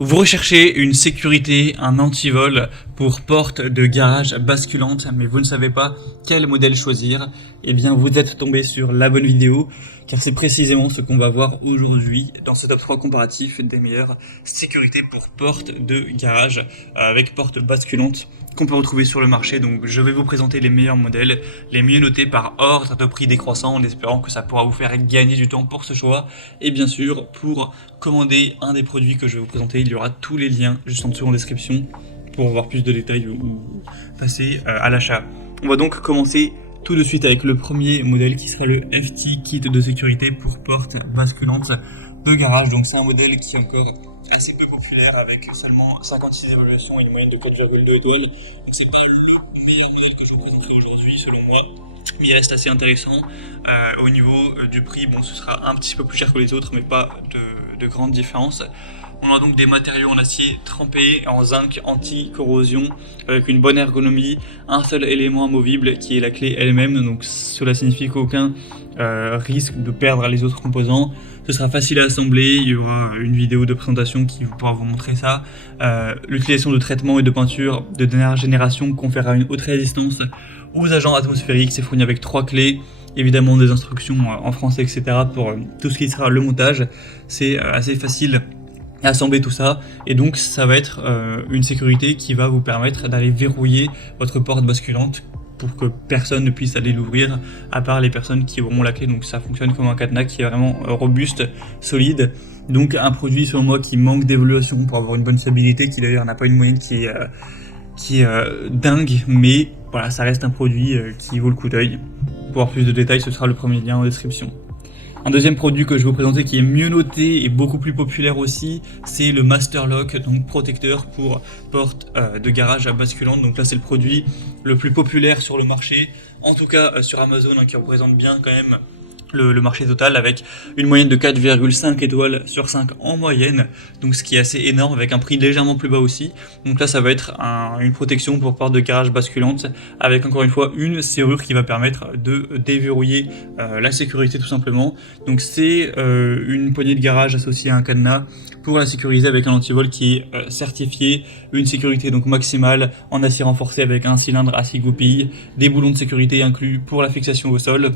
Vous recherchez une sécurité, un antivol pour porte de garage basculante, mais vous ne savez pas quel modèle choisir. Eh bien, vous êtes tombé sur la bonne vidéo, car c'est précisément ce qu'on va voir aujourd'hui dans ce top 3 comparatif des meilleures sécurités pour porte de garage avec porte basculante qu'on peut retrouver sur le marché. Donc, je vais vous présenter les meilleurs modèles, les mieux notés par ordre de prix décroissant, en espérant que ça pourra vous faire gagner du temps pour ce choix. Et bien sûr, pour commander un des produits que je vais vous présenter, il y aura tous les liens juste en dessous en description pour avoir plus de détails ou passer à l'achat. On va donc commencer tout de suite avec le premier modèle qui sera le FT Kit de sécurité pour porte basculante de garage. Donc c'est un modèle qui est encore assez peu populaire avec seulement 56 évaluations et une moyenne de 4,2 étoiles. Donc c'est pas le meilleur modèle que je vous présenterai aujourd'hui selon moi, mais il reste assez intéressant. Au niveau du prix, bon, ce sera un petit peu plus cher que les autres, mais pas de grande différence. On a donc des matériaux en acier trempés en zinc anti-corrosion avec une bonne ergonomie, un seul élément amovible qui est la clé elle-même, donc cela signifie qu'aucun risque de perdre les autres composants. Ce sera facile à assembler, il y aura une vidéo de présentation qui pourra vous montrer ça. L'utilisation de traitements et de peinture de dernière génération conférera une haute résistance aux agents atmosphériques. C'est fourni avec 3 clés, évidemment des instructions en français, etc. pour tout ce qui sera le montage. C'est assez facile à assembler tout ça, et donc ça va être une sécurité qui va vous permettre d'aller verrouiller votre porte basculante pour que personne ne puisse aller l'ouvrir à part les personnes qui auront la clé. Donc ça fonctionne comme un cadenas qui est vraiment robuste, solide. Donc un produit selon moi qui manque d'évaluation pour avoir une bonne stabilité, qui d'ailleurs n'a pas une moyenne qui est dingue, mais voilà, ça reste un produit qui vaut le coup d'œil. Pour avoir plus de détails, ce sera le premier lien en description. Un deuxième produit que je vais vous présenter qui est mieux noté et beaucoup plus populaire aussi, c'est le Master Lock, donc protecteur pour porte de garage à basculante. Donc là c'est le produit le plus populaire sur le marché, en tout cas sur Amazon, qui représente bien quand même le marché total, avec une moyenne de 4,5 étoiles sur 5 en moyenne, donc ce qui est assez énorme, avec un prix légèrement plus bas aussi. Donc là ça va être une protection pour porte de garage basculante avec encore une fois une serrure qui va permettre de déverrouiller la sécurité tout simplement. Donc c'est une poignée de garage associée à un cadenas pour la sécuriser avec un antivol qui est certifié, une sécurité donc maximale en acier renforcé avec un cylindre à 6 goupilles, des boulons de sécurité inclus pour la fixation au sol.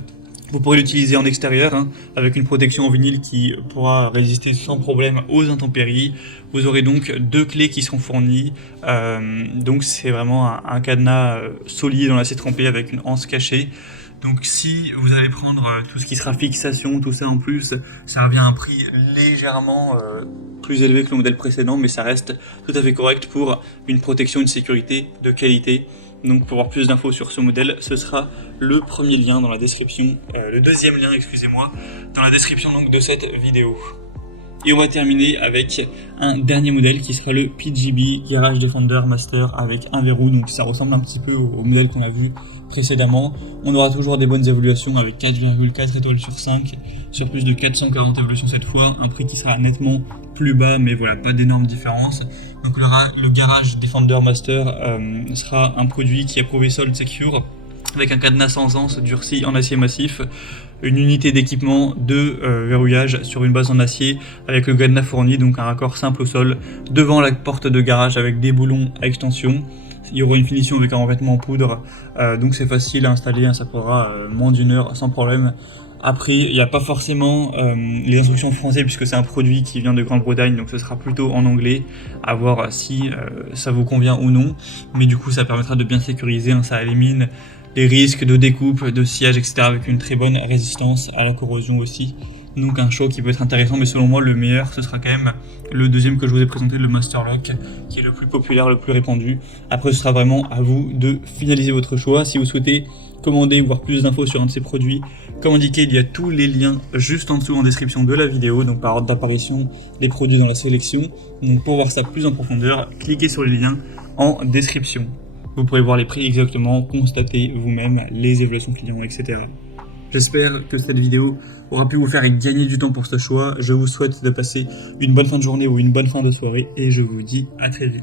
Vous pourrez l'utiliser en extérieur avec une protection en vinyle qui pourra résister sans problème aux intempéries. Vous aurez donc 2 clés qui seront fournies. Donc c'est vraiment un cadenas solide en acier trempé avec une anse cachée. Donc si vous allez prendre tout ce qui sera fixation, tout ça en plus, ça revient à un prix légèrement plus élevé que le modèle précédent, mais ça reste tout à fait correct pour une protection, une sécurité de qualité. Donc pour avoir plus d'infos sur ce modèle, ce sera le premier lien dans la description, le deuxième lien, excusez-moi, dans la description donc de cette vidéo. Et on va terminer avec un dernier modèle qui sera le PGB Garage Defender Master avec un verrou. Donc ça ressemble un petit peu au modèle qu'on a vu précédemment. On aura toujours des bonnes évaluations avec 4,4 étoiles sur 5 sur plus de 440 évaluations cette fois. Un prix qui sera nettement plus bas, mais voilà, pas d'énorme différence. Donc le Garage Defender Master sera un produit qui est approuvé Sold Secure avec un cadenas sans anse durci en acier massif, une unité d'équipement de verrouillage sur une base en acier avec le cadenas fourni, donc un raccord simple au sol devant la porte de garage avec des boulons à extension. Il y aura une finition avec un revêtement en poudre, donc c'est facile à installer, ça prendra moins d'une heure sans problème. Après, il n'y a pas forcément les instructions en français puisque c'est un produit qui vient de Grande-Bretagne, donc ce sera plutôt en anglais, à voir si ça vous convient ou non. Mais du coup, ça permettra de bien sécuriser, ça élimine les risques de découpe, de sciage, etc. avec une très bonne résistance à la corrosion aussi. Donc un choix qui peut être intéressant, mais selon moi le meilleur ce sera quand même le deuxième que je vous ai présenté, le Master Lock, qui est le plus populaire, le plus répandu. Après ce sera vraiment à vous de finaliser votre choix. Si vous souhaitez commander ou voir plus d'infos sur un de ces produits, comme indiqué, il y a tous les liens juste en dessous en description de la vidéo, donc par ordre d'apparition des produits dans la sélection. Donc pour voir ça plus en profondeur, cliquez sur les liens en description. Vous pourrez voir les prix exactement, constater vous-même les évaluations clients, etc. J'espère que cette vidéo aura pu vous faire gagner du temps pour ce choix. Je vous souhaite de passer une bonne fin de journée ou une bonne fin de soirée et je vous dis à très vite.